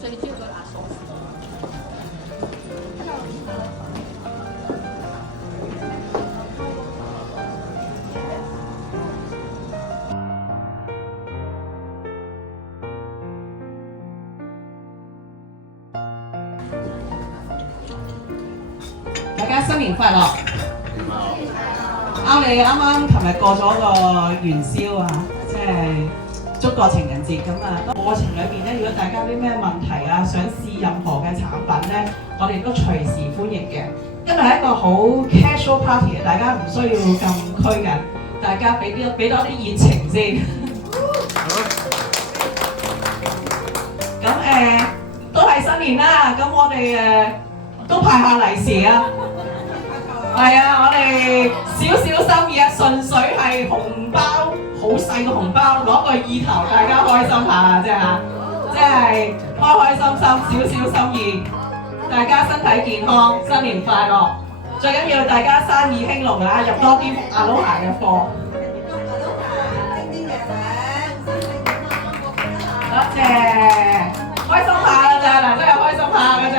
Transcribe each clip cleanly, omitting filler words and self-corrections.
所以這個拿手指。大家新年快樂！我哋啱啱琴日過咗個元宵啊，即係中國情人節咁啊。過程裏邊咧，如果大家有啲咩問題啊，想試任何嘅產品咧，我哋都隨時歡迎嘅。今日係一個好 casual party 嘅，大家唔需要咁拘謹，大家俾多啲熱情先。咁都係新年啦，咁我哋都派下利是啊！係啊，我哋少少心意啊，純粹係紅包，好細個紅包，攞個意頭，大家開心下啫嚇，即係開心心，少少心意，大家身體健康，新年快樂，最緊要大家生意興隆啊，入多啲Aloha嘅貨。多謝，開心下㗎咋，嗱真係開心下㗎咋。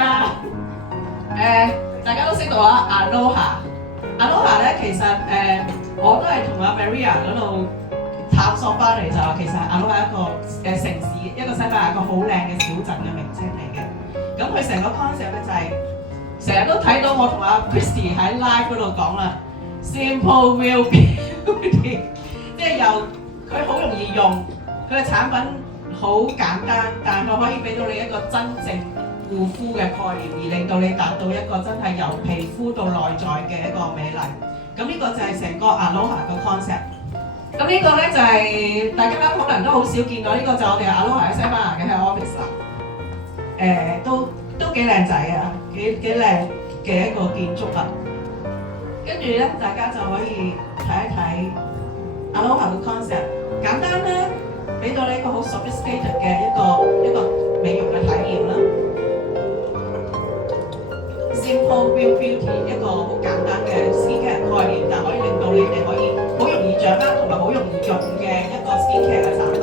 大家都識到啊，Aloha 咧，其實我都係同阿 Maria 嗰度探索翻嚟，就話其實 Aloha 係一個城市，一個西班牙一個好靚嘅小鎮嘅名稱嚟嘅。咁佢成個 concept 咧就係成日都睇到我同阿 Christy 喺 live 嗰度講啦 ，simple real beauty， 即係由佢好容易用，佢嘅產品好簡單，但係佢可以俾到你一個真正護膚嘅概念，而令到你達到一個真係由皮膚到內在嘅一個美麗。咁呢個就係成個 Aloha 嘅 concept。咁呢個咧就係、大家可能都好少見到，呢、個就我哋 Aloha 喺西班牙嘅 head office 啦。都幾靚仔啊，幾靚嘅一個建築啊。跟住咧，大家就可以睇一睇 Aloha 嘅 concept， 簡單咧，俾到你一個好 sophisticated 嘅一個美容嘅體驗啦。Simple real beauty 一個好簡單嘅 skincare 概念，但可以令到你哋可以好容易掌握同埋好容易用嘅一個 skincare 嘅產品。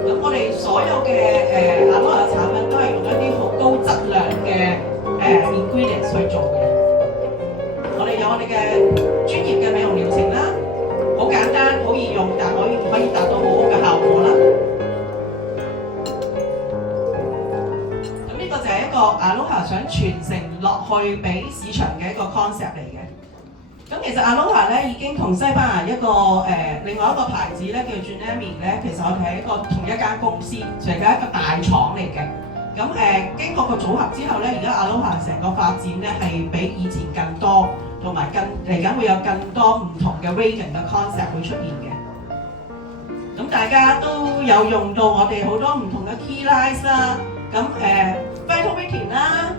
咁我哋所有嘅Aloha 嘅產品都係用一啲好高質量嘅ingredients 去做嘅。我哋有我哋嘅專業嘅美容療程啦，好簡單好易用，但可以達到好好嘅效果啦。Aloha 想傳承落去俾市場嘅一個 concept 嚟嘅。咁其實 Aloha 咧已經同西班牙一個另外一個牌子咧叫 Junami 咧，其實我哋係一個同一間公司，成係一個大廠嚟嘅。咁經過個組合之後咧，而家 Aloha 成個發展咧係比以前更多，同埋嚟緊會有更多唔同嘅 vegan 嘅 concept 會出現嘅。咁大家都有用到我哋好多唔同嘅 key lines 啦。咁Vitamin 啦，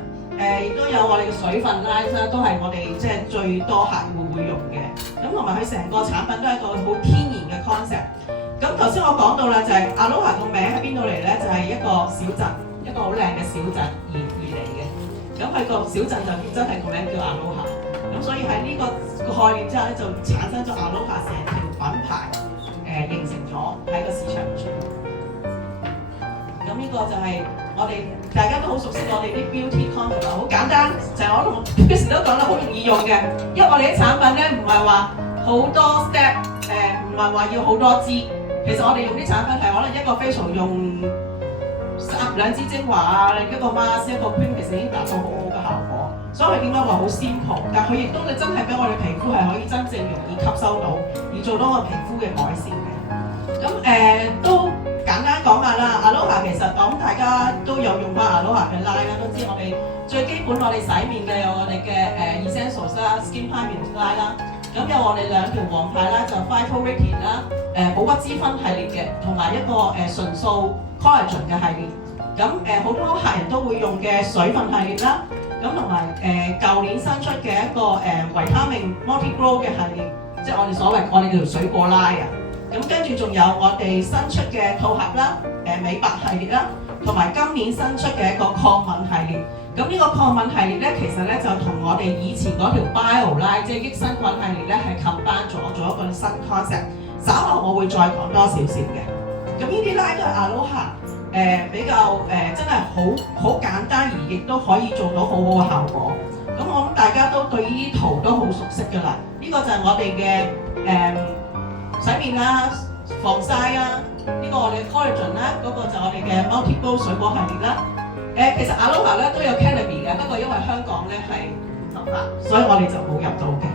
亦都有我哋嘅水分 line 啦，都係我哋即係最多客戶會用嘅。咁同埋佢成個產品都係一個好天然嘅 concept。咁頭先我講到啦，就係 Aloha 個名喺邊度嚟咧？就係一個小鎮，一個好靚嘅小鎮而嚟嘅。咁佢個小鎮就真係個名叫 Aloha。咁所以喺呢個概念之下咧，就產生咗 Aloha 成條品牌形成咗喺個市場出現。咁呢個就係我哋大家都好熟悉我哋啲 beauty concept 好簡單，就係我同 Chris 都講得好容易用嘅，因為我哋啲產品咧唔係話好多 step， 唔係話要好多支，其實我哋用啲產品係可能一個 facial 用兩支精華啊，一個 mask 一個 cream， 其實已經達到好好嘅效果。所以佢點解話好 simple， 但佢亦都真係俾我哋皮膚係可以真正容易吸收到，而做到個皮膚嘅改善嘅。咁都簡單講下啦 ，Aloha 其實我諗大家都有用翻 Aloha 嘅 line 啦，都知我哋最基本我哋洗面嘅有我哋嘅essentials 啦 ，skin primer line 啦，咁有我哋兩條王牌啦，就 Phyto-Retin 啦，補骨脂分系列嘅，同埋一個純素 collagen 嘅系列。咁好多客人都會用嘅水分系列啦，咁同埋舊年新出嘅一個維他命 Multi-Grow 嘅系列，即係我哋所謂我哋叫做水果拉啊。咁跟住仲有我哋新出嘅套盒啦，美白系列啦，同埋今年新出嘅一個抗敏系列。咁呢個抗敏系列咧，其實咧就同我哋以前嗰條 Bio 拉，即係益生菌系列咧係 combine 咗做一個新 concept。稍後我會再講多少少嘅。咁咁呢啲 line 都係 Aloha 比較真係好簡單，而亦都可以做到好好嘅效果。咁我諗大家都對呢啲圖都好熟悉㗎啦。呢、個就係我哋嘅洗面啦、防曬啊，呢、個我哋嘅 collagen 啦，嗰個就我哋嘅 multi-bowl 水果系列啦。其實 Aloha 咧都有 cannabis 嘅，不過因為香港咧係唔合法，所以我哋就冇入到嘅。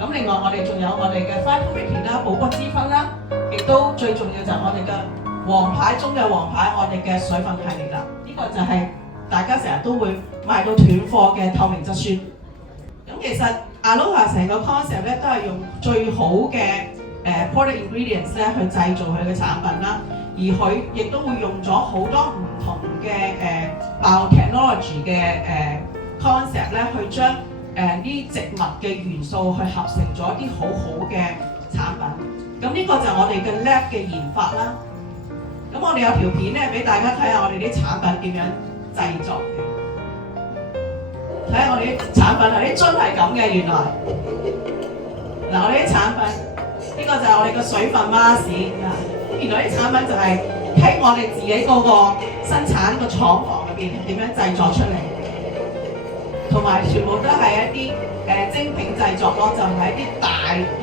咁另外我哋仲有我哋嘅 Phytoricin 啦、補骨脂肪啦，亦都最重要就係我哋嘅王牌中嘅王牌，我哋嘅水分系列啦。呢、個就係大家成日都會賣到斷貨嘅透明質酸。咁其實 Aloha 成個 concept 咧都係用最好嘅product ingredients 咧去製造佢嘅產品啦。而佢亦都會用咗好多唔同嘅biotechnology 嘅concept 咧，去將啲植物嘅元素去合成咗一啲好好嘅產品。咁呢個就係我哋嘅 lab 嘅研發啦。咁我哋有條片咧俾大家睇下我哋啲產品點樣製作嘅。睇下我哋啲產品係啲樽係咁嘅，原來嗱我哋啲產品呢個就係我哋嘅水分 mask 嗱。原來啲產品就係喺我哋自己嗰個生產個廠房入邊點樣製作出嚟，同埋全部都係一啲精品製作咯，就唔係一啲大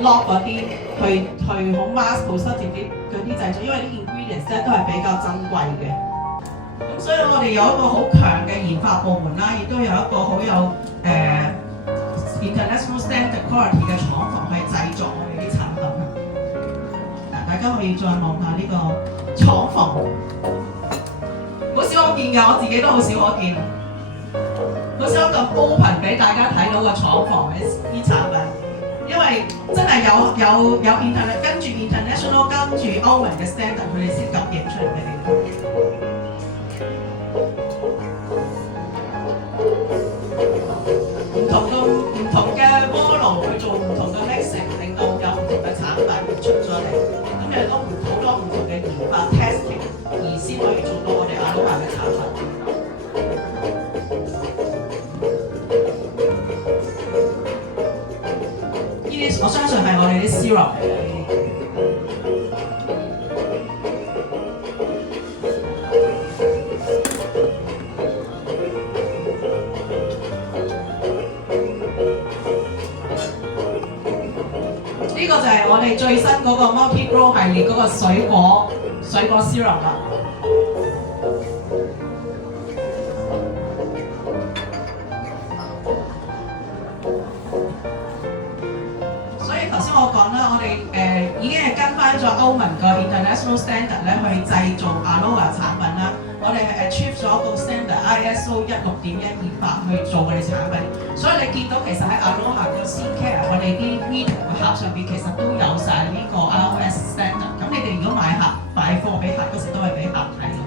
lot 嗰啲去好 mass production 嗰啲製作，因為啲 ingredients 咧都係比較珍貴嘅。咁所以我哋有一個好強嘅研發部門啦，亦都有一個好有international standard quality 嘅廠房去製作我哋啲產品。大家可以再望下呢個廠房，好少可見㗎，我自己都好少可見，好少咁 open 俾大家睇到個廠房嘅啲產品，因為真係有跟住 international 跟住歐盟嘅 standard， 佢哋先敢影出嚟俾你睇。唔同嘅鍋爐去做唔同嘅 mixing， 令到有唔同嘅產品出咗嚟。咁有好多唔同嘅研發 testing， 而先可以做到我哋 Aloha 嘅產品。呢啲我相信係我哋啲 syrup 嚟嘅。呢個就係我哋最新嗰個 multi-grow 系列嗰個水果 syrup 啦。所以頭先我講啦，我哋已經係跟翻咗歐盟個 international standard 咧去製造 Aloha 產品啦。我哋係 achieve 咗個 standard ISO 16128去做我哋產品。所以你見到其實喺 Aloha 個 skincare 我哋啲 retail 嘅盒上邊其實都有晒呢個 ROS standard。咁你哋如果買貨俾客嗰時都係俾客睇咯，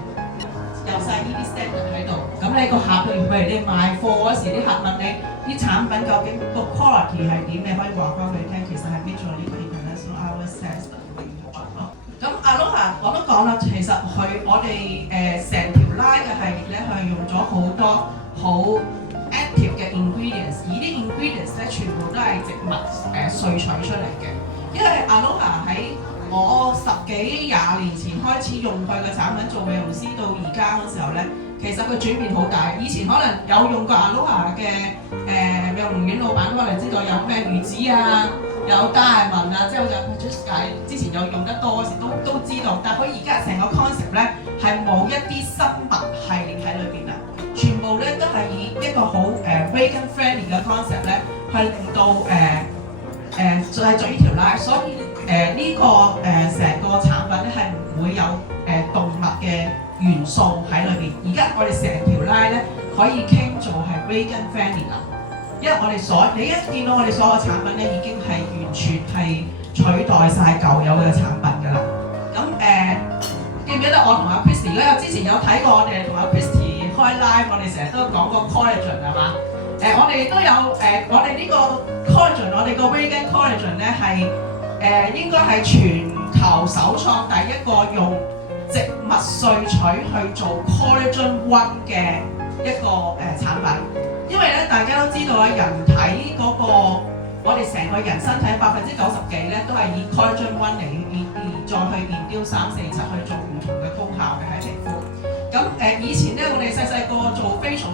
有晒呢啲 standard 喺度。咁你個客譬如你賣貨嗰時，啲客問你啲產品究竟個 quality 係點，你可以話翻佢聽，其實係 meet 咗呢個 international ROS standard 嘅標準咯。咁 Aloha 我都講啦，其實我哋成條 line 嘅系列咧，係用咗好多好 active 嘅 ingredients， 而啲 ingredients 咧全部都係植物萃取出嚟嘅。因為 Aloha 喺我10幾20年前開始用佢嘅產品做美容師到而家嗰時候咧，其實佢轉變好大。以前可能有用過 Aloha 嘅美容院老闆可能知道有咩魚子啊，有diamond啊，即係好似 Jessica 之前有用得多嗰時都知道。但係佢而家成個 concept 咧係冇一啲生物系列喺裏邊啦。全部咧都係以一個好vegan friendly 嘅 concept 咧，去令到就係做呢條 line， 所以呢個成個產品咧係唔會有動物嘅元素喺裏邊。而家我哋成條 line 咧可以傾做係 vegan friendly 啦，因為你一見到我哋所有產品咧已經係完全係取代晒舊有嘅產品㗎啦。咁記唔記得我同阿 Christy 如果之前有睇過我哋同阿 Christy 開 live， 我哋成日都講過 collagen 係嘛？我哋都有我哋呢個 collagen， 我哋個 vegan collagen 咧係應該係全球首創第一個用植物萃取去做 collagen one 嘅一個產品。因為咧大家都知道啊，人體嗰個我哋成個人身體90%幾咧都係以 collagen one 嚟再去變雕347去做唔同嘅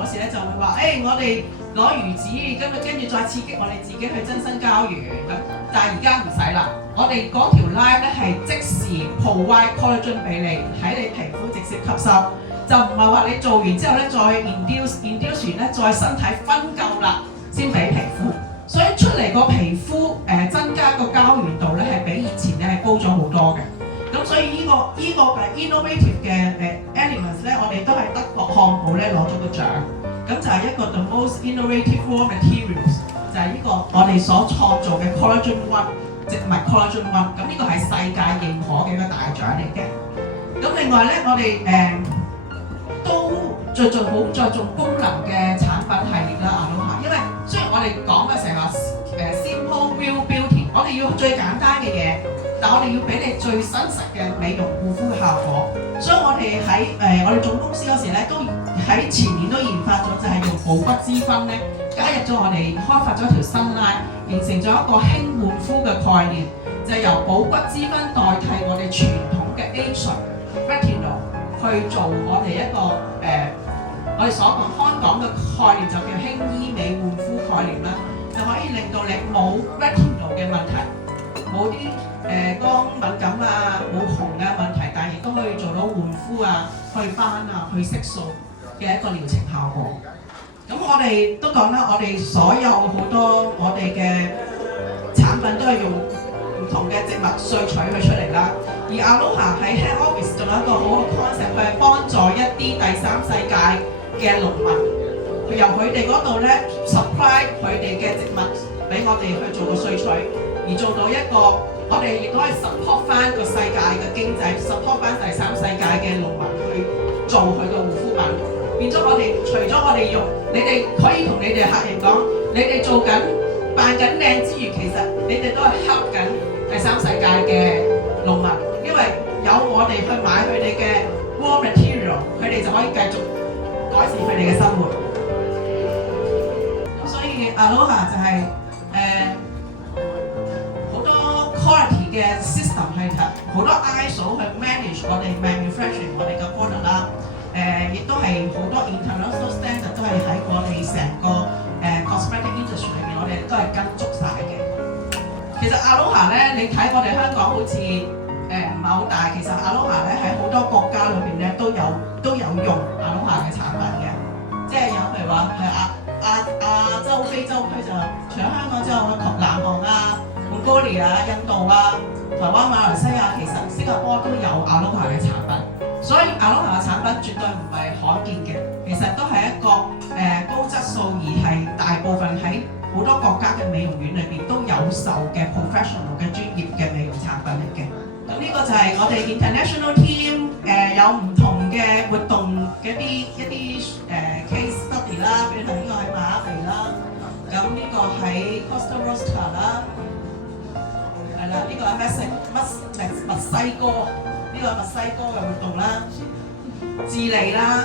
時咧就會話，我哋攞魚子，跟住再刺激我哋自己去增生膠原咁。但係而家唔使啦，我哋嗰條 line 咧係即時 provide collagen 俾你喺你皮膚直接吸收，就唔係話你做完之後咧再 induce 完咧再身體分夠啦先俾皮膚。所以出嚟個皮膚增加個膠原度咧係比以前咧係高咗好多嘅。咁所以呢個嘅 innovative 嘅elements 咧，我哋都係德國漢堡咧攞咗個獎。咁就係一個 the most innovative raw materials， 就係呢個我哋所創造嘅 collagen one 植物 collagen one。咁呢個係世界認可嘅一個大獎嚟嘅。咁另外咧，我哋都好着重功能嘅產品系列啦，Aloha。因為雖然我哋講嘅成日話simple real beauty， 我哋要最簡單嘅嘢，但我哋要俾你最真實嘅美容護膚嘅效果。所以我哋喺我哋總公司嗰時咧，都喺前年都研發咗，就係用補骨脂分咧，加入咗我哋開發咗條新 line， 形成咗一個輕護膚嘅概念，就係由補骨脂分代替我哋傳統嘅 Action Retinol 去做我哋一個我哋所講香港嘅概念就叫輕醫美護膚概念啦，就可以令到你冇 retinol 嘅問題，冇啲光敏感啊、冇紅嘅問題，但係亦都可以做到護膚啊、去斑啊、去色素嘅一個療程效果。咁我哋都講啦，我哋所有好多我哋嘅產品都係用唔同嘅植物萃取佢出嚟啦。而 Aloha 喺 Head Office 仲有一個好嘅 concept， 佢係幫助一啲第三世界嘅農民，由佢哋嗰度咧 supply 佢哋嘅植物俾我哋去做個萃取，而做到一個我哋亦都可以 support 翻個世界嘅經濟 ，support 翻第三世界嘅農民去做佢嘅護膚品，變咗我哋除咗我哋用，你哋可以同你哋客人講，你哋做緊扮緊靚之餘，其實你哋都係 help 緊第三世界嘅農民，因為有我哋去買佢哋嘅 raw material， 佢哋就可以繼續改善佢哋嘅生活。咁所以 Aloha 就係好多 quality 嘅 system 係好多 ISO 去 manage 我哋 manufacturing 我哋嘅 product 啦。亦都係好多 international standard 都係喺我哋成個cosmetic industry 裏面，我哋都係跟足晒嘅。其實 Aloha 咧，你睇我哋香港好似唔係好大，其實 Aloha 咧喺好多國家裏邊咧都有用 Aloha 嘅產品嘅，即係有譬如話係亞洲非洲區就除咗香港之外，南韓啊、蒙古利亞、印度啊、台灣、馬來西亞，其實新加坡都有 Aloha 嘅產品。所以 Aloha 嘅產品絕對唔係罕見嘅，其實都係一個高質素，而係大部分喺好多國家嘅美容院裏邊都有售嘅 professional 嘅專業嘅美容產品嚟嘅。咁呢個就係我哋 international team 有唔同嘅活動嘅一啲case study 啦，譬如呢個喺馬拉比啦，咁呢個喺 Costa Rica 啦，係啦，呢個係墨西哥。呢個墨西哥嘅活動啦，智利啦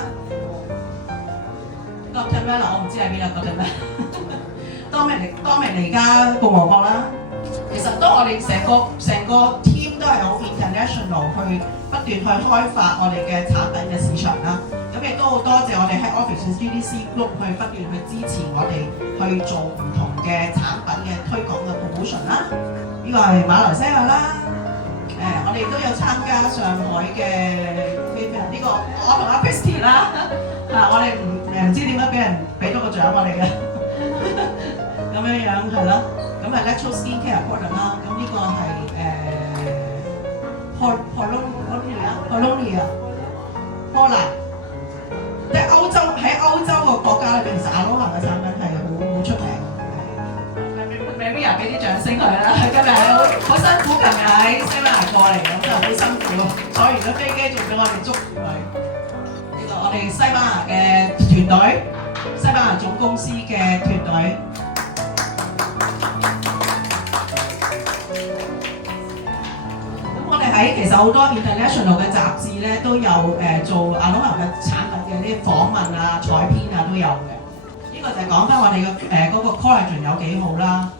，Guatemala 我唔知喺邊啊 ，Guatemala 多明尼加共和國啦。其實都我哋成個 team 都係好 international 去不斷去開發我哋嘅產品嘅市場啦。咁亦都好多謝我哋喺 Office GDC Group 去不斷去支持我哋去做唔同嘅產品嘅推廣嘅 promotion 啦。呢個係馬來西亞啦。我哋都有參加上海嘅呢個，我同阿 Christy 啦，我哋唔知點解俾人俾多個獎我哋嘅，咁樣係咯。咁係 Natural Skin Care Product 啦，咁呢個係Polonia，波蘭，即係喺歐洲個國家裏邊，其實 Aloha 嘅產品係好出名。Maria 俾啲掌聲佢啦，佢今日好辛苦，琴日喺西班牙過嚟，咁就好辛苦，坐完咗飛機仲俾我哋捉住佢。呢個我哋西班牙嘅團隊，西班牙總公司嘅團隊。咁我哋喺其實好多 international 嘅雜誌咧都有做 Aloha 嘅產品嘅啲訪問啊、採編啊都有嘅。呢個就係講翻我哋嘅嗰個 collagen 有幾好啦。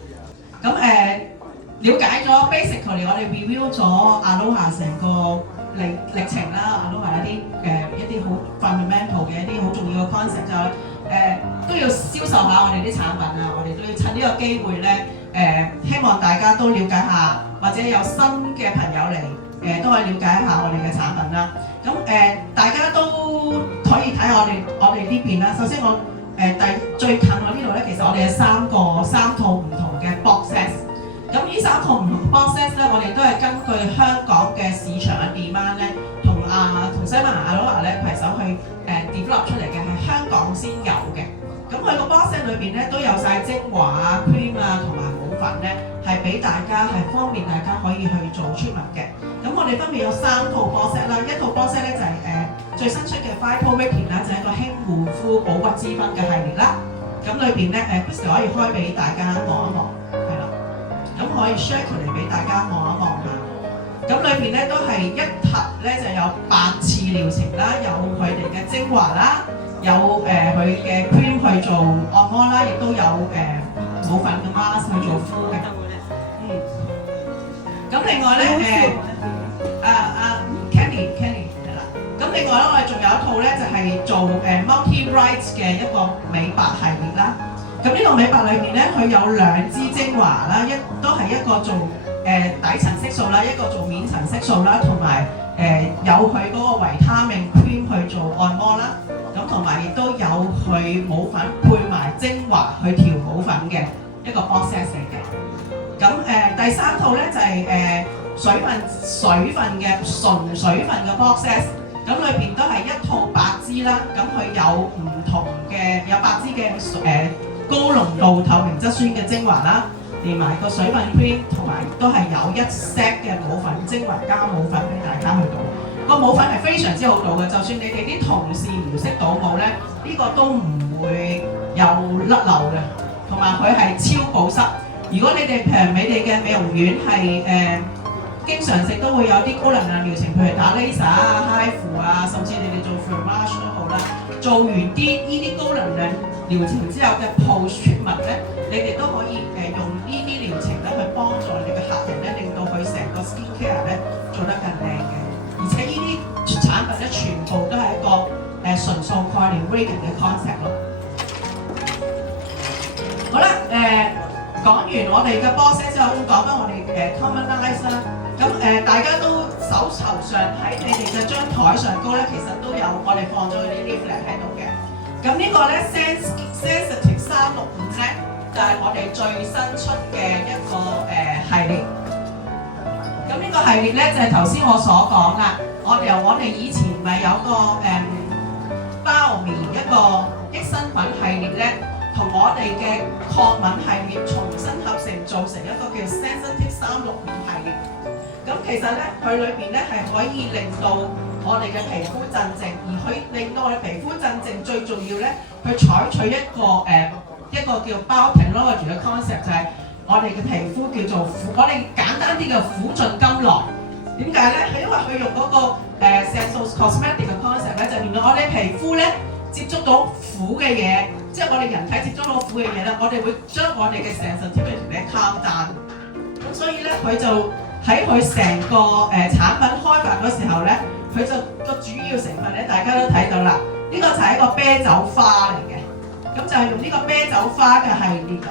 咁了解咗 basically 我哋 review 咗 Aloha 成個歷程啦 ，Aloha 一啲好 fundamental 嘅一啲好重要嘅 concept 就係都要銷售下我哋啲產品啊，我哋都要趁呢個機會咧，希望大家都了解下，或者有新嘅朋友嚟，都可以了解一下我哋嘅產品啦。咁大家都可以睇下我哋呢邊啦。首先我最近我呢度咧，其實我哋有三套唔同嘅 box set。咁呢3套唔同 box set 咧，我哋都係根據香港嘅市場嘅 demand 咧，同西班牙 Aloha 咧攜手去develop 出嚟嘅，係香港先有嘅。咁佢個 box set 裏邊咧都有晒精華啊、cream 啊同埋冇粉咧，係俾大家係方便大家可以去做出物嘅。咁我哋分別有3套 box set 啦，一套 box set 咧就係最新出嘅 Phyto-Making 啦，就係一個輕護膚補骨滋分嘅系列啦。咁裏邊咧Christy 可以開俾大家望一望，係啦。咁可以 share 出嚟俾大家望一望下。咁裏邊咧都係一盒咧就有8次療程啦，有佢哋嘅精華啦。有佢嘅 cream 去做按摩啦，亦都有冇粉嘅 mask 去做敷嘅。咁另外咧Kenny 係啦。咁另外咧我哋仲有一套咧就係做multi rights 嘅一個美白系列啦。咁呢個美白裏邊咧佢有2支精華啦，都係一個做底層色素啦，一個做面層色素啦，同埋有佢嗰個維他命 cream 去做按摩啦。咁同埋亦都有佢冇粉配埋精華去調冇粉嘅一個 box set 嚟嘅。咁第3套咧就係水分嘅純水分嘅 box set。咁裏邊都係一套8支啦。咁佢有唔同嘅有8支嘅高濃度透明質酸嘅精華啦，連埋個水分 cream， 同埋都係有1 set 嘅冇粉精華加冇粉俾大家去倒。個冇粉係非常之好倒嘅，就算你哋啲同事唔識倒冇咧，呢個都唔會有甩漏嘅，同埋佢係超保濕。如果你哋譬如你哋嘅美容院係經常性都會有啲高能量療程，譬如打 laser 啊、HIFU 啊，甚至你哋做 Thermage 都好啦，做完呢啲高能量療程之後嘅 post treatment 咧，你哋都可以用呢啲療程咧去幫助你嘅客人咧，令到佢成個 skin care 咧做得更靚嘅。而且呢啲產品咧，全部都係一個純素概念 vegan 嘅 concept 咯。好啦，講完我哋嘅 box set 之後，講翻我哋commonize 啦。咁大家都手頭上喺你哋嘅張台上高咧，其實都有我哋放咗啲 leaflet 喺度嘅。咁呢個咧 sensitive 365咧，就係我哋最新出嘅一個系列。咁呢個系列咧就係頭先我所講啦，我哋以前咪有個包棉一個益生菌系列咧，同我哋嘅抗敏系列重新合成，做成一個叫 Sensitive 365系列。咁其實咧，佢裏邊咧係可以令到我哋嘅皮膚鎮靜，而佢令到我哋皮膚鎮靜最重要咧，去採取一個叫 biotechnology 嘅 concept， 就係我哋嘅皮膚叫做我哋簡單啲嘅苦盡甘來。點解咧？係因為佢用嗰個Sensols Cosmetic 嘅 concept 咧，就令到我哋皮膚咧接觸到苦嘅嘢，即係我哋人體接觸到苦嘅嘢咧，我哋會將我哋嘅 sensitivity 咧 calm down。咁所以咧，佢就喺佢成個產品開發嗰時候咧，佢就個主要成分咧，大家都睇到啦。呢個就係一個啤酒花嚟嘅。咁就係用呢個啤酒花嘅系列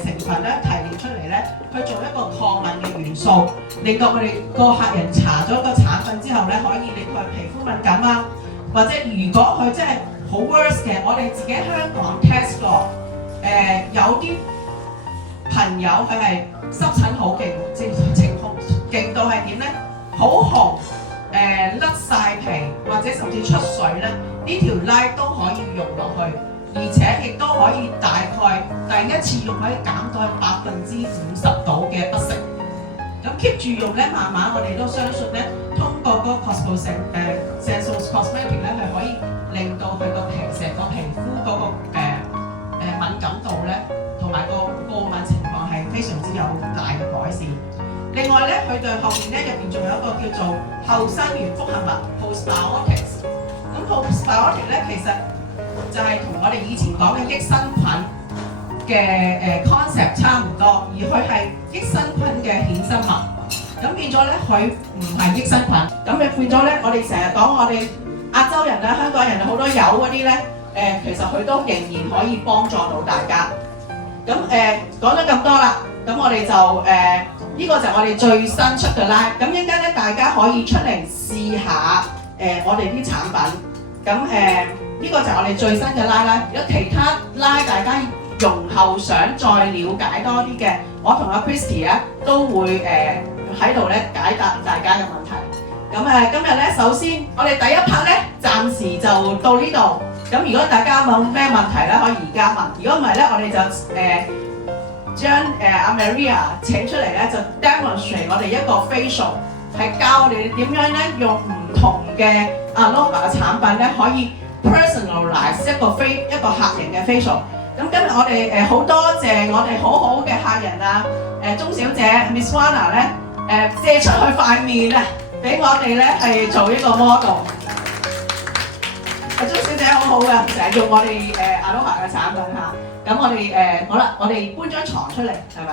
成分咧提煉出嚟咧，去做一個抗敏嘅元素，令到我哋個客人搽咗個產品之後咧，可以令佢皮膚敏感啊，或者如果佢真係好 worse 嘅，我哋自己香港 test 過，有啲朋友佢係濕疹好勁，情況勁到係點咧？好紅，甩晒皮或者甚至出水咧，呢條 line 都可以用落去。而且亦都可以大概第一次用可以減到50%度嘅不適。咁 keep 住用咧，慢慢我哋都相信咧，通過嗰個 Sensols Cosmetic 咧，係可以令到佢個成個皮膚嗰個敏感度咧，同埋個過敏情況係非常之有大嘅改善。另外咧，佢對後面咧入邊仲有一個叫做後生元複合物 Postbiotics。咁 Postbiotics 咧其實就係同我哋以前講嘅益生菌嘅concept 差唔多，而佢係益生菌嘅衍生物。咁變咗咧，佢唔係益生菌。咁你變咗咧，我哋成日講我哋亞洲人啊、香港人啊好多油嗰啲咧，其實佢都仍然可以幫助到大家。咁講咗咁多啦，咁我哋就呢個就係我哋最新出嘅 live。咁一陣間咧，大家可以出嚟試下我哋啲產品。咁呢個就係我哋最新嘅 live 啦。如果其他 live 大家容後想再了解多啲嘅，我同阿 Christy 咧都會喺度咧解答大家嘅問題。咁今日咧，首先我哋第一 part 咧，暫時就到呢度。咁如果大家有咩問題咧，可以而家問。如果唔係咧，我哋就將阿 Maria 請出嚟咧，就 demonstrate 我哋一個 facial， 係教我哋點樣咧用唔同嘅 Aloha 嘅產品咧，可以 personalize 一個客人嘅 facial。咁今日我哋好多謝我哋好好嘅客人啊，鐘小姐 Miss Wana 咧借出佢塊面啊，俾我哋咧係做一個 model。鐘小姐好好嘅，成日用我哋Aloha 嘅產品嚇。咁我哋好啦，我哋搬張床出嚟，係咪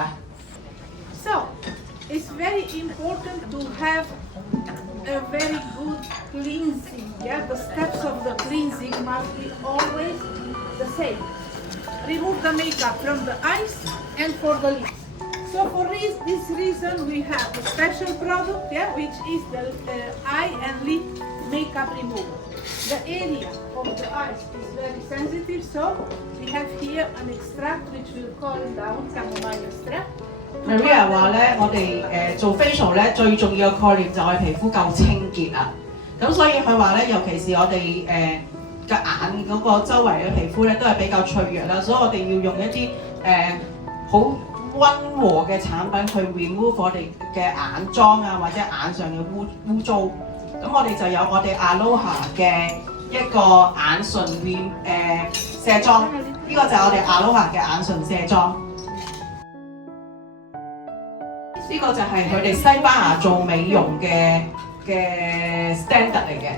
？So it's very important to have a very good cleansing. Yeah, the steps of the cleansing must be always the same. Remove the makeup from the eyes and for the lips. So for this reason we have a special product, yeah, which is the eye and lip makeup remover. The area of the eyes is very sensitive, so we have here an extract which will calm down chamomile extract. Maria 話咧，我哋做 facial 咧最重要嘅概念就係皮膚夠清潔啊。咁所以佢話咧，尤其是我哋嘅眼嗰個周圍嘅皮膚咧都係比較脆弱啦，所以我哋要用一啲好溫和嘅產品去 remove 我哋嘅眼妝啊，或者眼上嘅污糟。咁我哋就有我哋 Aloha 嘅一個眼唇卸妝，呢個就係我哋 Aloha 嘅眼唇卸妝。呢個就係佢哋西班牙做美容嘅 standard 嚟嘅。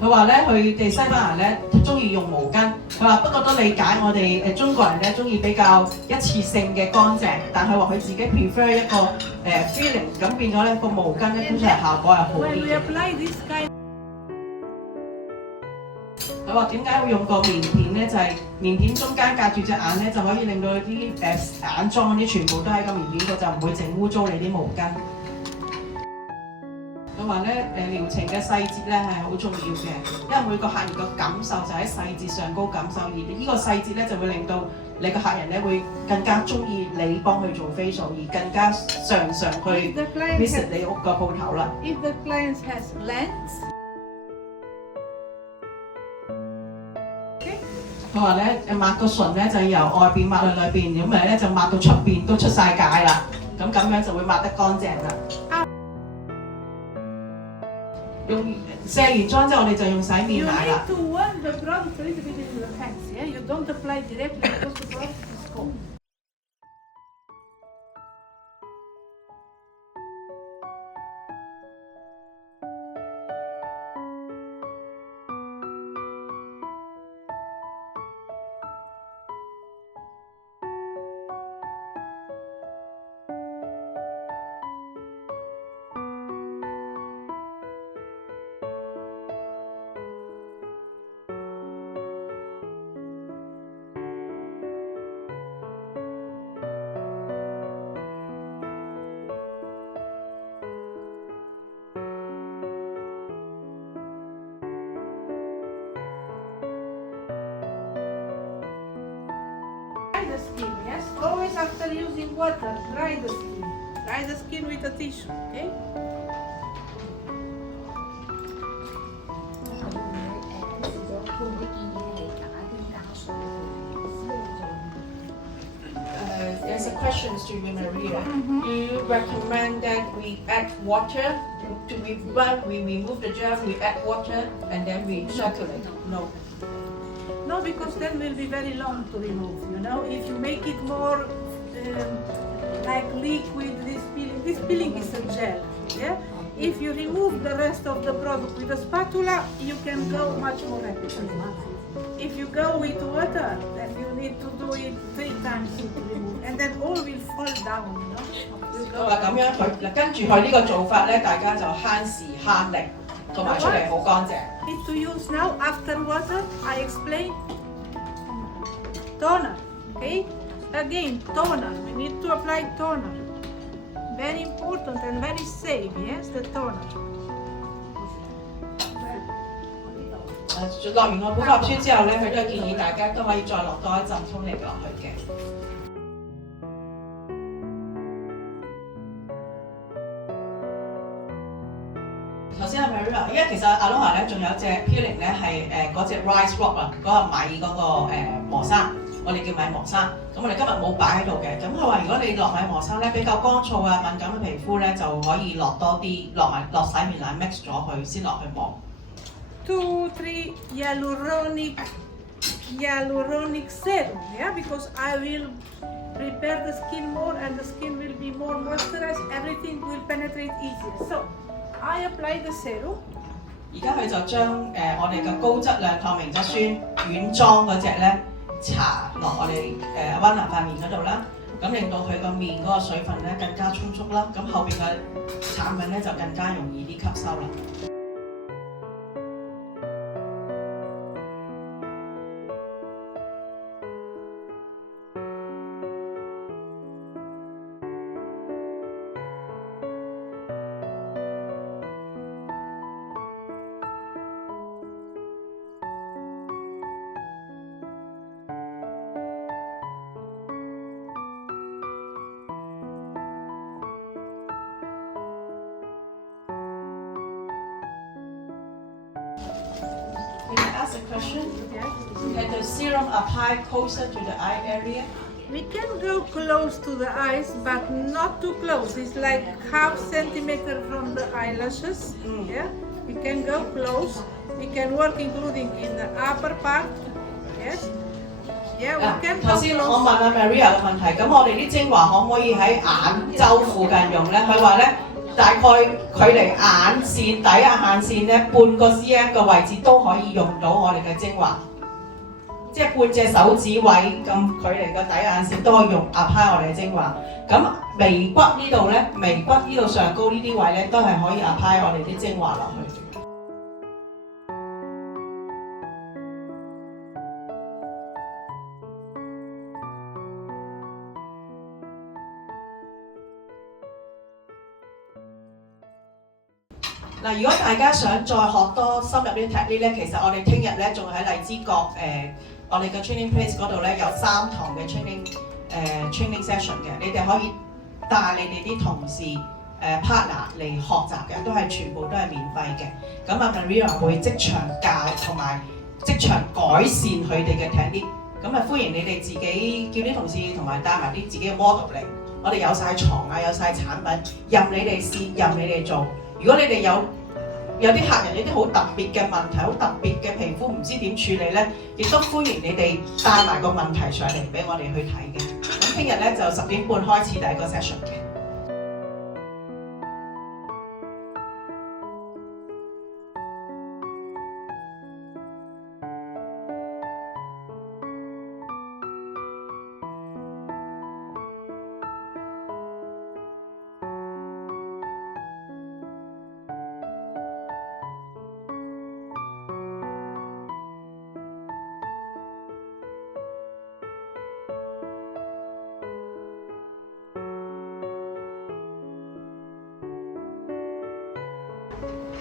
佢話咧，佢哋西班牙咧中意用毛巾。佢話不過都理解我哋中國人咧中意比較一次性嘅乾淨，但係話佢自己 prefer 一個feeling， 咁變咗咧個毛巾咧通常效果係好啲嘅。佢話點解會用個棉片咧？就係棉片中間隔住隻眼咧，就可以令到啲眼妝啲全部都喺個棉片度，就唔會整污糟你啲毛巾。佢話咧療程嘅細節咧係好重要嘅，因為每個客人個感受就喺細節上高感受，而呢個細節咧就會令到你個客人咧會更加中意你幫佢做 facial， 而更加常去 visit 你屋個鋪頭啦。If the client has lens， 佢話咧抹個唇咧就要由外邊抹去裏邊，如果唔係咧就抹到出邊都出晒界啦，咁樣就會抹得乾淨啦。用卸完妝之後，我哋就用洗面奶啦。You need to warm the product a little bit in your hands, yeah? You don't apply directly because the product is cold. Dry the skin, yes? Always after using water, dry the skin. Dry the skin with a tissue, okay? There's a question to you, Maria. Do you recommend that we add water? We remove the gel, we add water, and then we circulate? No. No, because then will be very long to remove, you know? If you make it more like liquid, this peeling is a gel, yeah? If you remove the rest of the product with a spatula, you can go much more rapidly. If you go with water, then you need to do it 3 times to remove, and then all will fall down, you know? 佢話咁樣佢跟住佢呢個做法咧，大家就慳時慳力，同埋出嚟好乾淨。Need to use now after water. I explain. Toner. Okay. Again, toner. We need to apply toner. Very important and very safe. Yes, the toner. 落完個補習書之後咧，佢都建議大家都可以再落多一浸沖力落去嘅。頭先阿 Maria， 因為其實阿 Aloha 咧仲有隻 peeling 咧係嗰隻 rice rock 啊，嗰個米嗰個磨砂，我哋叫米磨砂。咁我哋今日冇擺喺度嘅。咁佢話如果你落米磨砂咧比較乾燥啊敏感嘅皮膚咧，就可以落多啲落洗面奶 mix 咗佢先落去磨。2, 3 hyaluronic serum, yeah, because I will prepare the skin more and the skin will be more moisturized, everything will penetrate easier. So, I apply the serum. 而家佢就將我哋嘅高質量透明質酸軟裝嗰隻咧搽落我哋溫拿塊面嗰度啦，咁令到佢個面嗰個水分咧更加充足啦，咁後邊嘅產品咧就更加容易啲吸收啦。Can I ask a question? Yes. Can the serum apply closer to the eye area? We can go close to the eyes, but not too close. It's like half centimeter from the eyelashes. Yeah, we can go close. We can work including in the upper part. Yes. Yeah, we can go 頭先我問 close. 阿 Maria 嘅問題，咁我哋啲精華可唔可以喺眼周附近用咧？佢話咧，大概距離眼線底下眼線咧半個 cm 嘅位置都可以用到我哋嘅精華，即係半隻手指位咁距離嘅底眼線都可以用 apply 我哋嘅精華。咁眉骨呢度咧，眉骨呢度上高呢啲位咧，都係可以 apply 我哋啲精華落去。嗱，如果大家想再學多深入啲 technique 咧，其實我哋聽日咧仲喺荔枝角我哋嘅 training place 嗰度咧有3堂嘅 training session 嘅，你哋可以帶你哋啲同事partner 嚟學習嘅，都係全部都係免費嘅。咁阿 Maria 會即場教同埋即場改善佢哋嘅 technique。咁啊歡迎你哋自己叫啲同事同埋帶埋啲自己嘅 model 嚟，我哋有晒床啊，有晒產品，任你哋試，任你哋做。如果你哋有啲客人有啲好特別嘅問題，好特別嘅皮膚唔知點處理咧，亦都歡迎你哋帶埋個問題上嚟俾我哋去睇嘅。咁聽日咧就10點半開始第一個 session 嘅。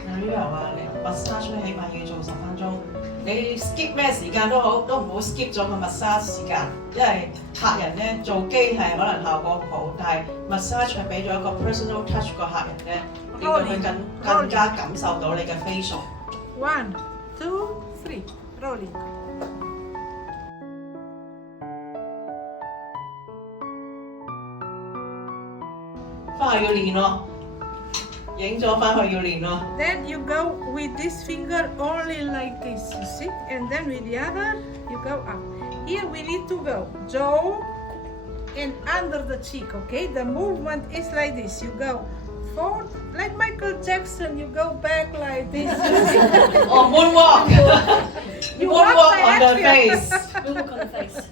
Maria 話你massage起碼要做10分鐘，你 skip 咩時間都好，都唔好 skip 咗個 massage 時間，因為客人咧做機係可能效果唔好，但係 massage 係俾咗一個 personal touch 個客人咧，令到佢更加感受到你嘅 facial。1, 2, 3, rolling. 翻去要練咯。影咗翻去要練咯。Then you go with this finger only like this, you see? And then with the other, you go up. Here we need to go jaw and under the cheek, okay? The movement is like this. You go forward, like Michael Jackson, you go back like this. Oh, moonwalk! You moonwalk on the like face. Moonwalk on the face.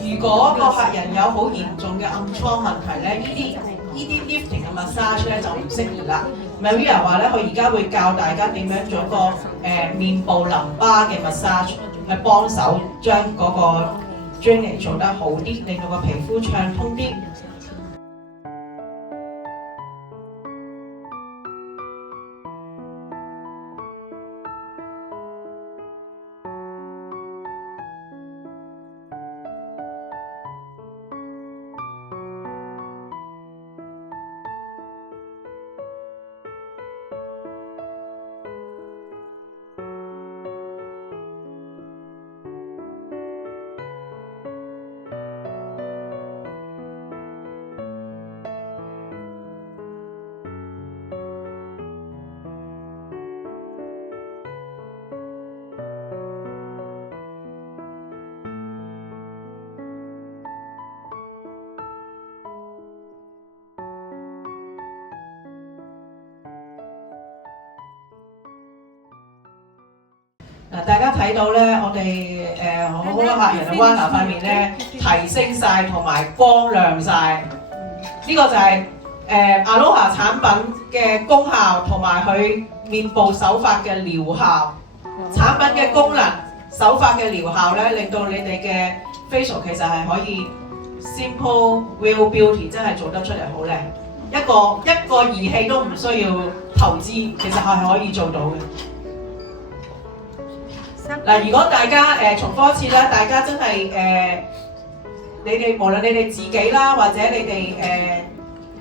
如果個客人有好嚴重嘅暗瘡問題咧，呢啲 lifting 嘅 massage 咧就唔適宜啦。Maria 話咧，佢而家會教大家點樣做個面部淋巴嘅 massage，去幫手將嗰個 drainage 做得好啲，令到個皮膚暢通啲。嗱，大家睇到咧，我哋好多客人嘅彎牙塊面咧提升晒同埋光亮晒，呢個就係Aloha 產品嘅功效同埋佢面部手法嘅療效。產品嘅功能、手法嘅療效咧，令到你哋嘅 facial 其實係可以 simple real beauty， 真係做得出嚟好靚。一個儀器都唔需要投資，其實係可以做到嘅。嗱，如果大家重複一次啦，大家真係你哋無論你哋自己啦，或者你哋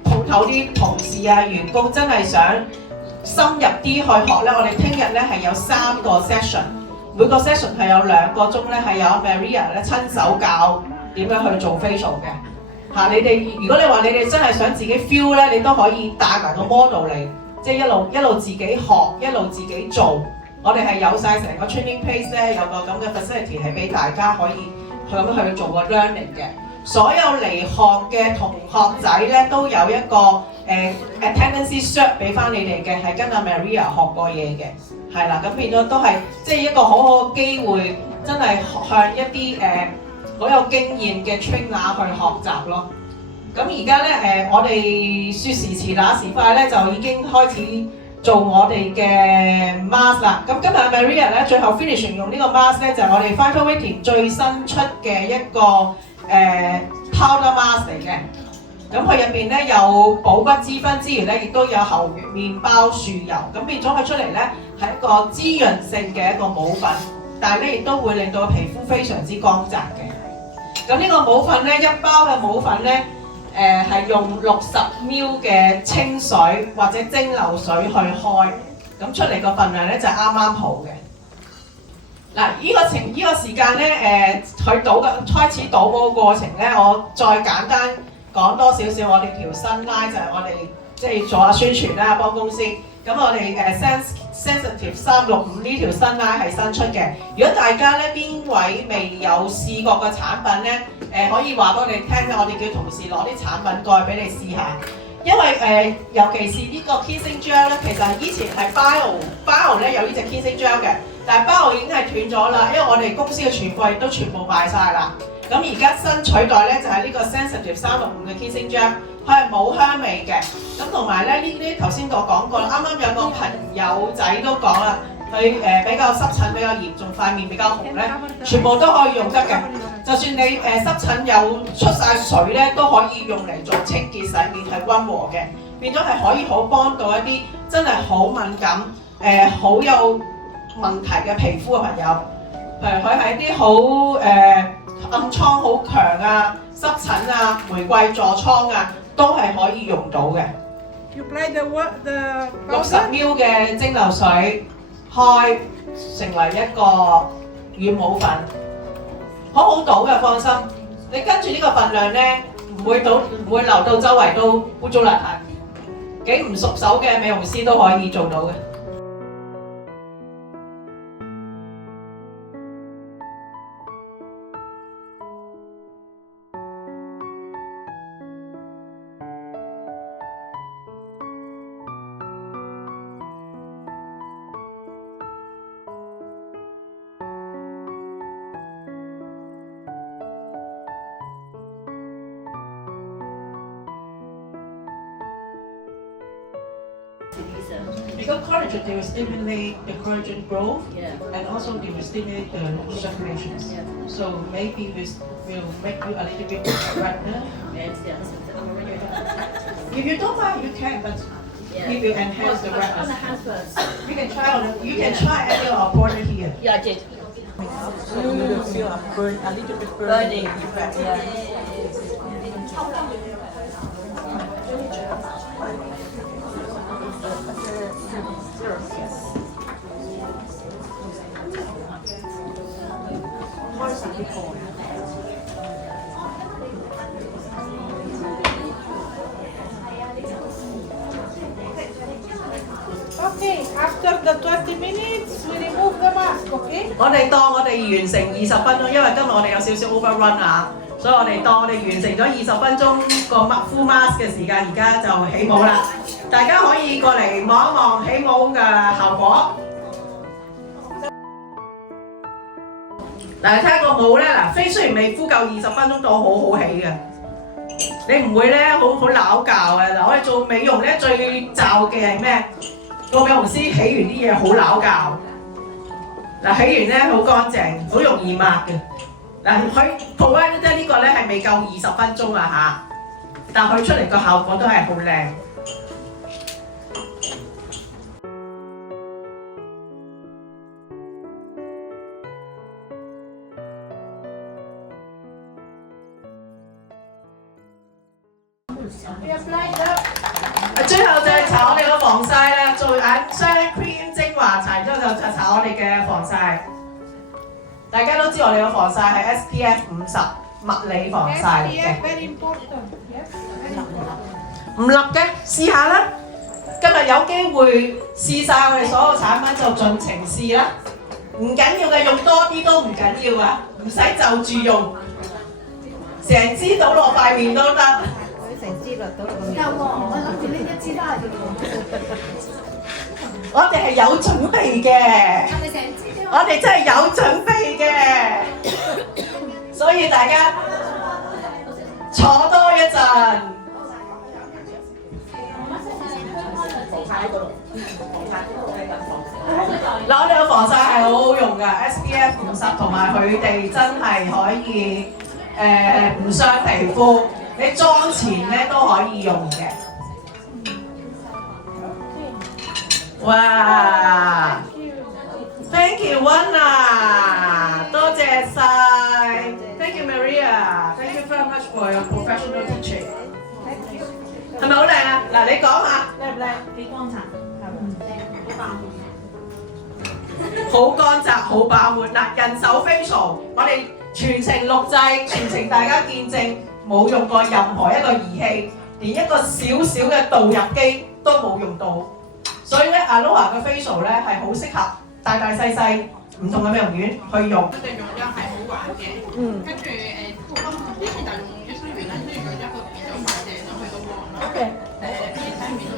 鋪頭啲同事啊、員工真係想深入啲去學咧，我哋聽日咧係有3個 session， 每個 session 係有2個鐘咧，係有 Maria 咧親手教點樣去做 facial 嘅嚇。你哋如果你話你哋真係想自己 feel 咧，你都可以帶埋個 model 嚟，即係一路自己學，一路自己做。我哋係有晒成個 training place 咧，有個咁嘅 facility 係俾大家可以去做個 learning 嘅。所有嚟學嘅同學仔咧都有一個attendance cert 俾翻你哋嘅，係跟阿 Maria 學過嘢嘅，係啦。咁變咗都係即係一個好好嘅機會，真係向一啲好有經驗嘅 trainer 去學習咯。咁而家咧我哋説時遲那時快咧，就已經開始做我哋嘅 mask 啦。咁今日 Maria 咧最後 finishing 用呢個 mask 咧，就係我哋 Phytowaiting 最新出嘅一個powder mask 嚟嘅。咁佢入邊咧有補骨脂分之餘咧，亦都有猴麵包樹油，咁變咗佢出嚟咧係一個滋潤性嘅一個母粉，但係咧亦都會令到個皮膚非常之光澤嘅。咁呢個母粉咧，一包嘅母粉咧係用60ml 嘅清水或者蒸餾水去開，咁出嚟個份量咧就啱啱好嘅。嗱，呢個時間咧佢開始倒模嘅過程咧，我再簡單講多少少我哋條新 line， 就係我哋即係做下宣傳啦，幫公司。咁我哋Sensitive 365呢條新 line 係新出嘅。如果大家咧邊位未有試過嘅產品咧，可以話俾我哋聽咧，我哋叫同事攞啲產品過去俾你試下。因為尤其是呢個 Kissing Gel 咧，其實以前係 Bio 咧有呢隻 Kissing Gel 嘅，但係 Bio 已經係斷咗啦，因為我哋公司嘅存貨都全部賣晒啦。咁而家新取代咧就係呢個 Sensitive 365嘅 Kissing Gel， 佢係冇香味嘅。咁同埋咧呢啲頭先我講過啦，啱啱有個朋友仔都講啦，佢比較濕疹比較嚴重，塊面比較紅咧，全部都可以用得嘅。就算你濕疹有出晒水咧，都可以用嚟做清潔洗面，係溫和嘅，變咗係可以好幫到一啲真係好敏感好有問題嘅皮膚嘅朋友。譬如佢係一啲好暗瘡好強啊、濕疹啊、玫瑰痤瘡啊，都係可以用到嘅。60ml 嘅蒸餾水開成為一個軟母粉，好好倒嘅，放心。你跟住呢個份量咧，唔會流到周圍都污糟邋遢，幾唔熟手嘅美容師都可以做到嘅。Because collagen they will stimulate the collagen growth Yeah. and also they will stimulate the circulation. Yeah. So maybe will make you a little bit redder. Yes, yes. If you don't mind, you can, but Yeah. if you enhance the On the redness, hands first. you can try on. You can try any of our product here. Yeah, I did. You will feel a burn, a little bit burning effect. Yeah. Okay, after the 20 minutes, we remove the mask, okay? 我哋當我哋完成20分鐘，因為今日我哋有少少 overrun 啊，所以我哋當我哋完成咗20分鐘個 full mask 嘅時間，而家就起舞啦。大家可以過嚟望一望起舞嘅效果。嗱，睇下個舞咧，嗱，飛雖然未敷夠20分鐘都好好起嘅，你唔會咧好扭教嘅。嗱，我哋做美容咧最罩嘅係咩？個美容師起完啲嘢好扭教。嗱，起完咧好乾淨，好容易抹嘅。嗱，佢 provide 呢個咧係未夠20分鐘啊嚇，但佢出嚟個效果都係好靚。We apply the 最後就係搽我哋個防曬啦，做眼霜 cream 精華搽，然之後就搽我哋嘅防曬。大家都知我哋個防曬係 SPF 50物理防曬嚟嘅。 SPF very important. Yes, very important. 唔立嘅，試下啦！今日有機會試晒我哋所有產品就盡情試啦，唔緊要嘅，用多啲都唔緊要啊，唔使就住用，成支倒落塊面都得。夠喎，我諗住呢一支都係要我哋係有準備嘅，係咪成支啫？我哋真係有準備嘅，所以大家坐多一陣。嗱，我哋個防曬係好好用㗎 ，SPF 50同埋佢哋真係可以唔傷皮膚，你妝前咧都可以用嘅。哇 ！Thank you Wana， 多謝晒 ，Thank you Maria，Thank you very much for your professional teaching。係咪好靚啊？嗱，你講下靚唔靚？幾光澤，好乾淨，好飽滿嗱，人手 facial， 我哋全程錄製，全程大家見證，冇用過任何一個儀器，連一個小小嘅導入機都冇用到，所以咧 Aloha 嘅 facial 咧係好適合大大細細唔同嘅美容院去用。佢哋用咗係好玩嘅，跟住之前就用益生元啦，跟住用咗個變咗發射咗去個黃啦，睇面都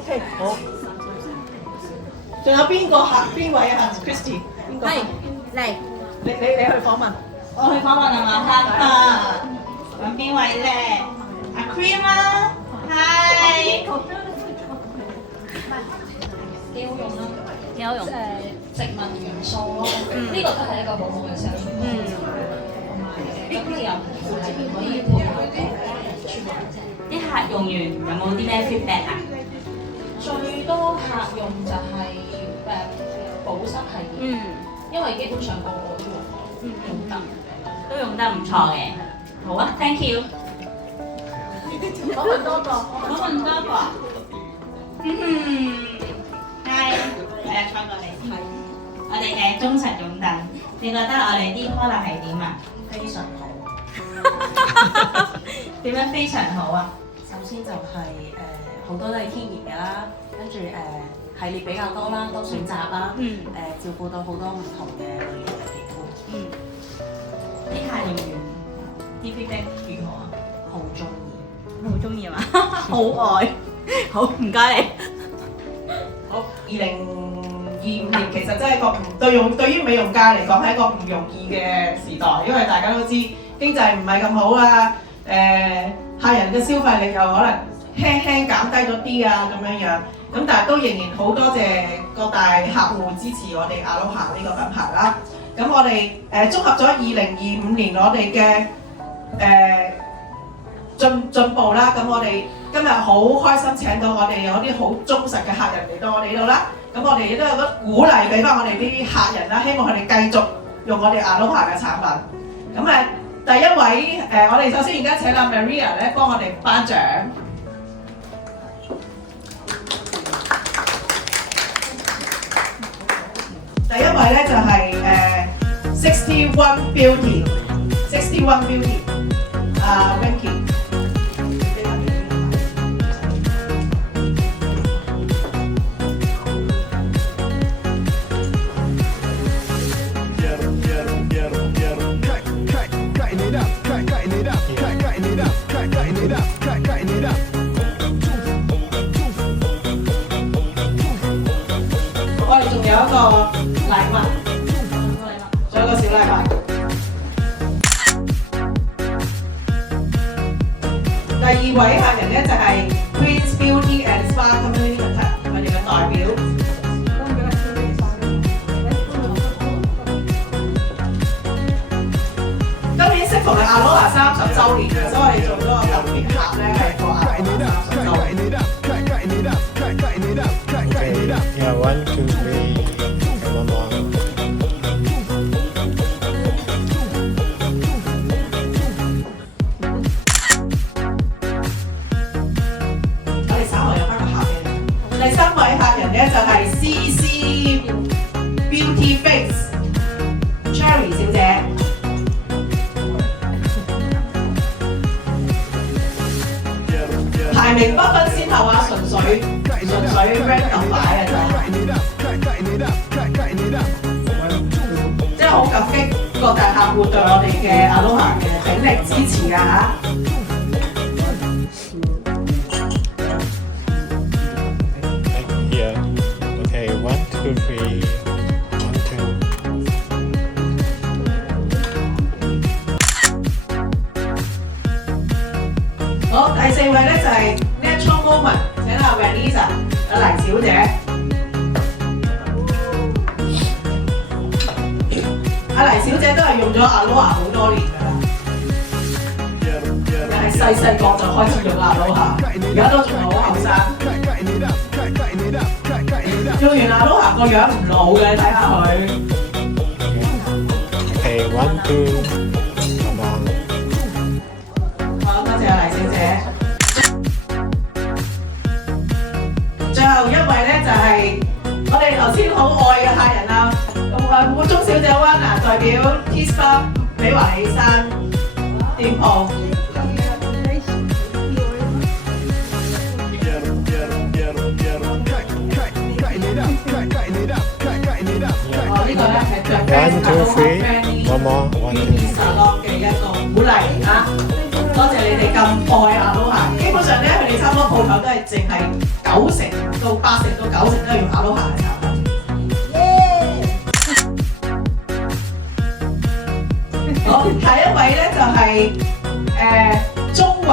OK， 好。仲有邊位啊 ？Christy， 邊個？係嚟你去訪問。我去訪問係嘛？哈，揾邊位咧？阿 Cream 啦，係。幾好用啦，幾好用。植物元素咯，呢個都係一個好好嘅商品。同埋咁你又係可以配合啲客用完有冇啲咩 feedback 啊？最多客用就係保濕系列，因為基本上個個都用得。都用得唔錯嘅。好啊 ，thank you。我問多個，我問多個。係，坐過嚟先。我哋嘅忠實擁躉，你覺得我哋啲 product 係點啊？非常好。點樣非常好啊？首先就係好多都係天然嘅啦，跟住系列比較多啦，多選擇啦，照顧到好多唔同嘅類型嘅皮膚，啲客用完啲 feedback 如何啊？好中意。好中意嘛？好愛，好唔該你。好，2025年其實真係一個對於美容界嚟講係一個唔容易嘅時代，因為大家都知經濟唔係咁好啊，客人嘅消費力又可能輕減低咗啲啊咁樣樣。咁但係都仍然好多謝各大客戶支持我哋Aloha呢個品牌啦。咁我哋綜合咗2025年我哋嘅進步啦。咁我哋今日好開心請到我哋有啲好忠實嘅客人嚟到我哋呢度啦。咁我哋亦都有個鼓勵俾翻我哋啲客人啦，希望佢哋繼續用我哋Aloha嘅產品。咁第一位我哋首先而家請阿 Maria 咧幫我哋頒獎。第一位咧就係61 Beauty，61 Beauty， Winky。我哋仲有一個禮物，仲有個小禮物。第二位客人咧就係 Queen's Beauty and Spa Community Limited， 我哋嘅代表。今年適逢係Aloha 30週年嘅，所以我哋做咗個特別盒咧，係個Aloha 30週年。Yeah, 1, 2, 3, and one more. 我哋稍後有翻個客嘅。第三位客人咧就係 CC Beauty Face Cherry 小姐。排名不分先後啊，純粹 random 擺嘅啫。即係好感激各大客戶對我哋嘅Aloha嘅鼎力支持啊嚇！ Here. Okay, 1, 2, 3, 1, 2。好，第四位咧就係 Natural Moment， 請阿 Vanessa 阿黎小姐。阿黎小姐都係用咗Aloha好多年㗎啦，又係細個就開始用Aloha，而家都仲係好後生。用完Aloha個樣唔老嘅，睇下佢。Okay, 1, 2, come on。好，多謝阿黎小姐。最後一位咧就係我哋頭先好愛嘅客人啦，鐘小姐灣娜代表 T-Spa 美華里山店鋪。呢個咧係着 1, 2, 3, one more, 1, 2。salon 嘅一個鼓勵啊！多謝你哋咁愛Aloha，基本上咧佢哋差唔多鋪頭都係淨係90%到80%到90%都係用Aloha嘅產品。好，下一位咧就係中環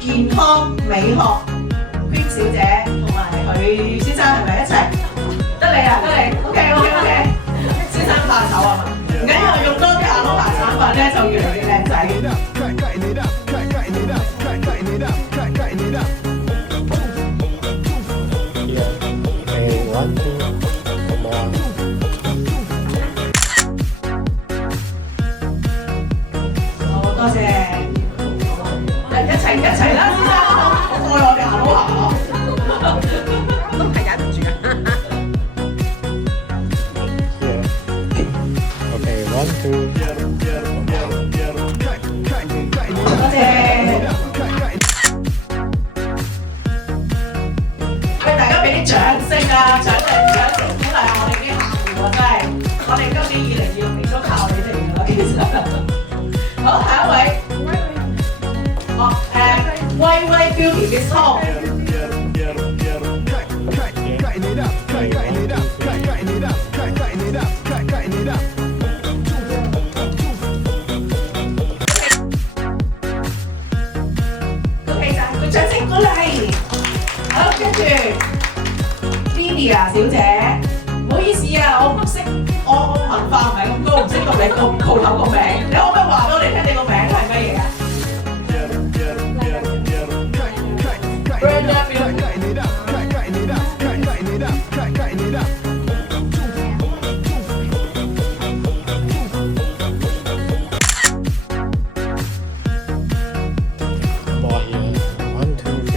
健康美學 Queen 小姐同埋佢先生係咪一齊？得你啊，得你 ，OK， 先生怕醜啊嘛，唔緊要，用多啲Aloha產品咧就越嚟越靚仔。Okay, 1, 2, come on。好，多謝，一齊啦，先生，好愛我哋。小姐，唔好意思啊，我唔識，我文化唔係咁高，唔識讀你個鋪頭個名，你可唔可以話俾我哋聽你個名係乜嘢啊？Brenda More here. 1, 2, 3.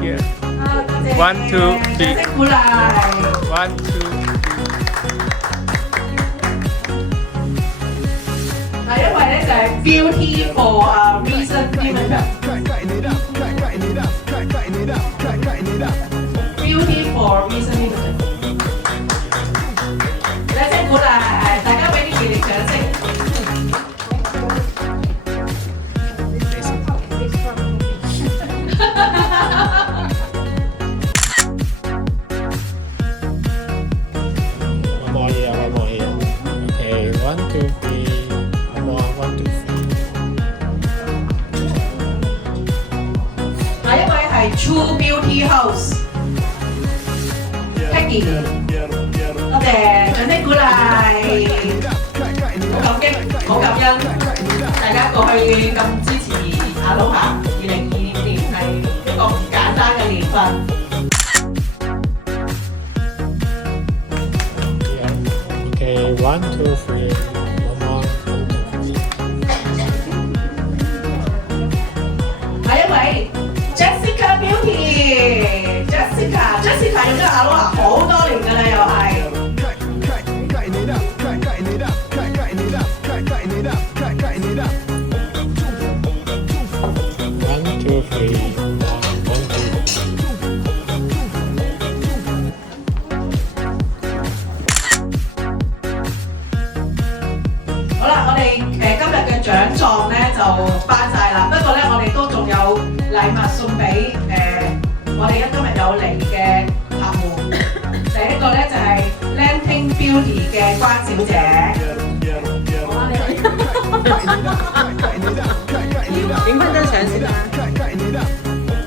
Here. 多謝 One, two, three. 掌聲鼓勵。 1, 2. 第一位咧就係 Beauty for Reason Limited。Beauty for Reason Limited。掌聲鼓勵，大家俾啲熱烈掌聲。One more here, one more here. Okay, 1, 2, 3. One more, 1, 2, 3. 下一位係 True Beauty House。Peggy，多謝，掌聲鼓勵，好感激，好感恩，大家過去咁支持阿老夏。2022年係一個唔簡單嘅年份。Okay, 1, 2, 3. One more, 1, 2, 3. 下一位 Jessica Beauty，Jessica 用咗阿老夏好多年㗎啦，又係。One, two, three. 1, 2, 3. 好啦，我哋今日嘅獎狀咧就頒晒啦。不過咧，我哋都仲有禮物送俾我哋今日有嚟嘅客戶。第一個咧就係 Lanting Beauty 嘅關小姐。影翻張相先啦。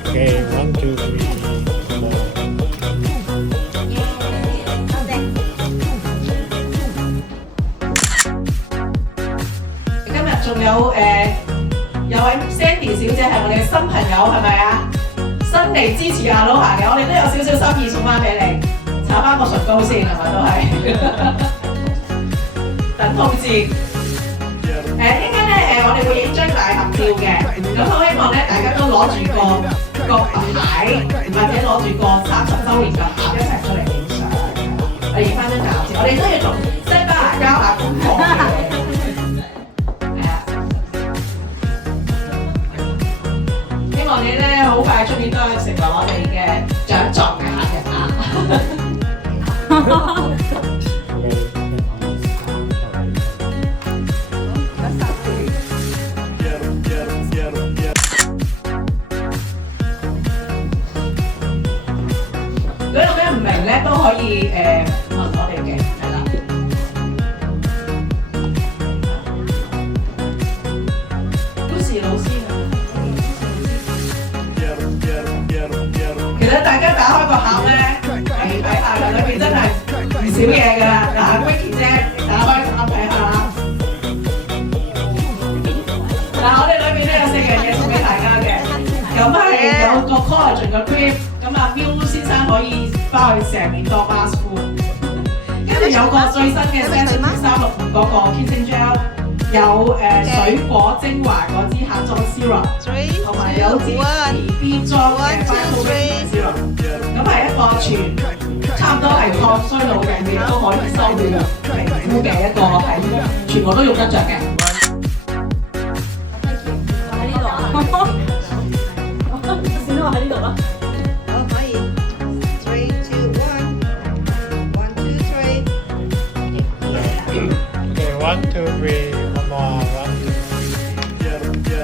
Okay, 1, 2, 3. One more. 今日仲有位 Sandy 小姐係我哋嘅新朋友，係咪啊？新嚟支持阿老夏嘅，我哋都有少少心意送翻俾你，搽翻個唇膏先係咪都係？等通知。一陣間咧我哋會影張大合照嘅，咁我希望咧大家都攞住個牌或者攞住個30週年嘅盒一齊出嚟影相，我哋影翻張大合照，我哋都要同西班牙交下功課嘅。希望你咧好快出年都可以成為我哋嘅獎狀嘅客人啊！ 如果有咩唔明咧，都可以問我哋嘅，係啦。Lucy 老師啊，其實大家打開個盒咧，睇下啦，裏邊真係唔少嘢㗎啦。嗱 ，Vicky 姐，打開個盒睇下啦。嗱，我哋裏邊咧有4樣嘢送俾大家嘅，咁係有個 collagen 嘅 cream。 咁啊，Miu 先生可以翻去成面當 mask 敷，跟住有個最新嘅 Sensitive 365嗰個 Kissing Gel， 有水果精華嗰支黑裝 Serum， 同埋有支 BB 裝嘅 Vitamin Serum， 咁係一個差唔多係抗衰老嘅，亦都可以修護皮膚嘅一個係全部都用得着嘅。喺呢度啊！先我喺呢度啦。 1, 2, 3. One more. 1, 2.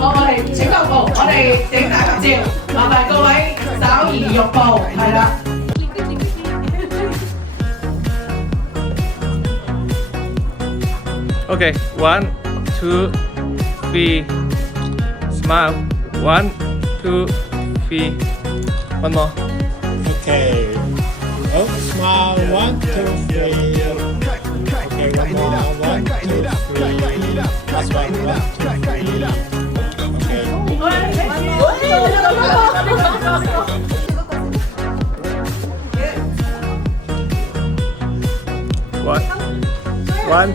我哋請到步，我哋整大合照，麻煩各位稍移玉步，係啦。Okay, 1, 2, 3. Smile. 1, 2, 3. One more. Oh, smile. 1, 2, 3. Okay, one more. 1, 2, 3. Last one. 1, 2, 3. Okay. One.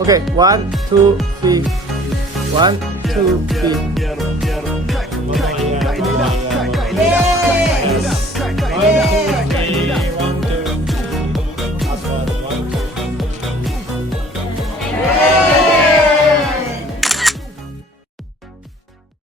Okay, 1, 2, 3. 1, 2, 3.